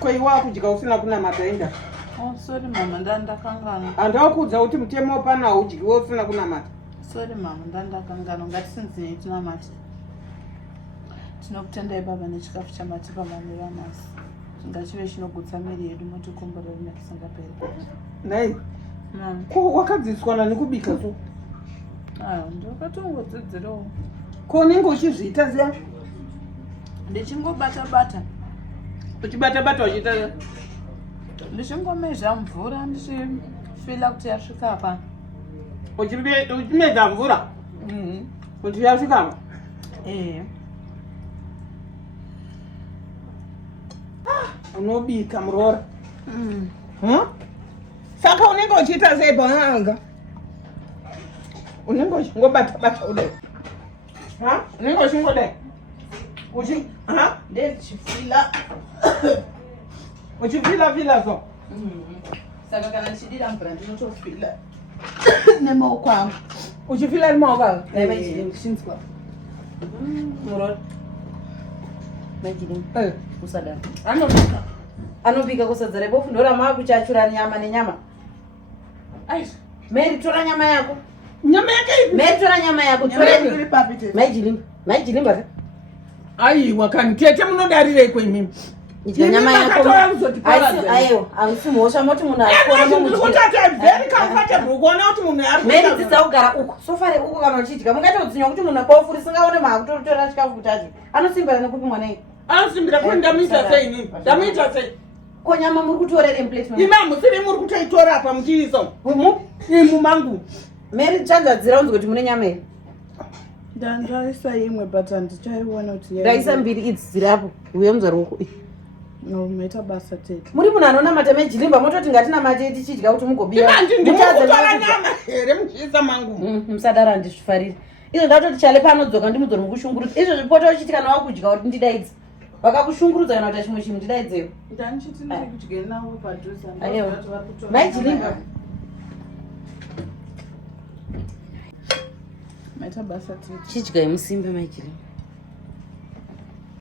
Kwa hiyo wakudya usina kunamata enda. Oh, sorry mama, ndandakangana. Andakudza kuti mutemo pana udyi usina kunamata. Sorry mama, ndandakangana. Ngatisinzine tinamata. Tinokutendai baba nechikafu chamatipa manera nhasi. Ngachive chinogutsa miri yedu motikomborera nekusingaperi. Nai. Mama. Wakadzidziswa nani kubika so? Ndakatongodzidzirawo. Ko unenge uchizviita ziya? Ndichingobata-bata. Uchibata-bata uchiita? Ndichingomezha mvura ndichifila kuti yasvika apa. Uchimedza mvura? Kuti yasvika apa? Unobika murora. Saka unenge uchiita sei panga? Unenge uchingobata-bata kudai. Unenge uchingodai. Ndechifila. Uchifila so. Saka kana ndichidira mvura ndinotofila nemaoko angu. Uchifila nemaoko angu? Ndichinzwa. Murora. Majidi. Usadaro. Anobika kusadza rebofu ndora makuchachura nyama nenyama. Aish. Mary tora nyama yako. Nyama yake ipi? Mary tora nyama yako. Tora ndiri papi tete. Majilimba. Aiwa kani tete munodarire kwa mimi. Idya nyama yako. Ayo, ausimosha moti munhu akona mumu. Kutata very comfortable kuona kuti munhu ari. Mary dzidza kugara uko. Sofare uko kana uchidya. Mungatodzinya kuti munhu apofuri singaone makutotora chikafu kutaje. Anosimbira nekuti mwana. Anosimbira kuti ndamuita sei nini? Ndamuita sei? Ko nyama muri kutorera plate mwana. Imamu siri muri kutoitora apa mutiriso. Imu mangu. Mary chanzadzira unzwe kuti mune nyama ere. Ndandaisa imwe but ndichaiona kuti yai. Raisa mbiri idzi dzirapo. Uye muzaro wako. No, umeita basa tete. Muri munhu anonamata mejilimba mototi ngatinamate tichidya kuti mugobira. Ndikutora nyama here muchiisa mangu. Musadara ndizvifarire. Izvo ndatoti chale panodzoka ndimuzoro mukushungurudza. Izvo zvipota uchiti kana wakudya kuti ndidaidze. Vakakushungurudza kana kuti chimwe chinhu ndidaidzeyo. Ndanchiti ndikudye nawo padhuze. Ayo. Majilimba. Maita basa tete. Chidya musimbe majilimba.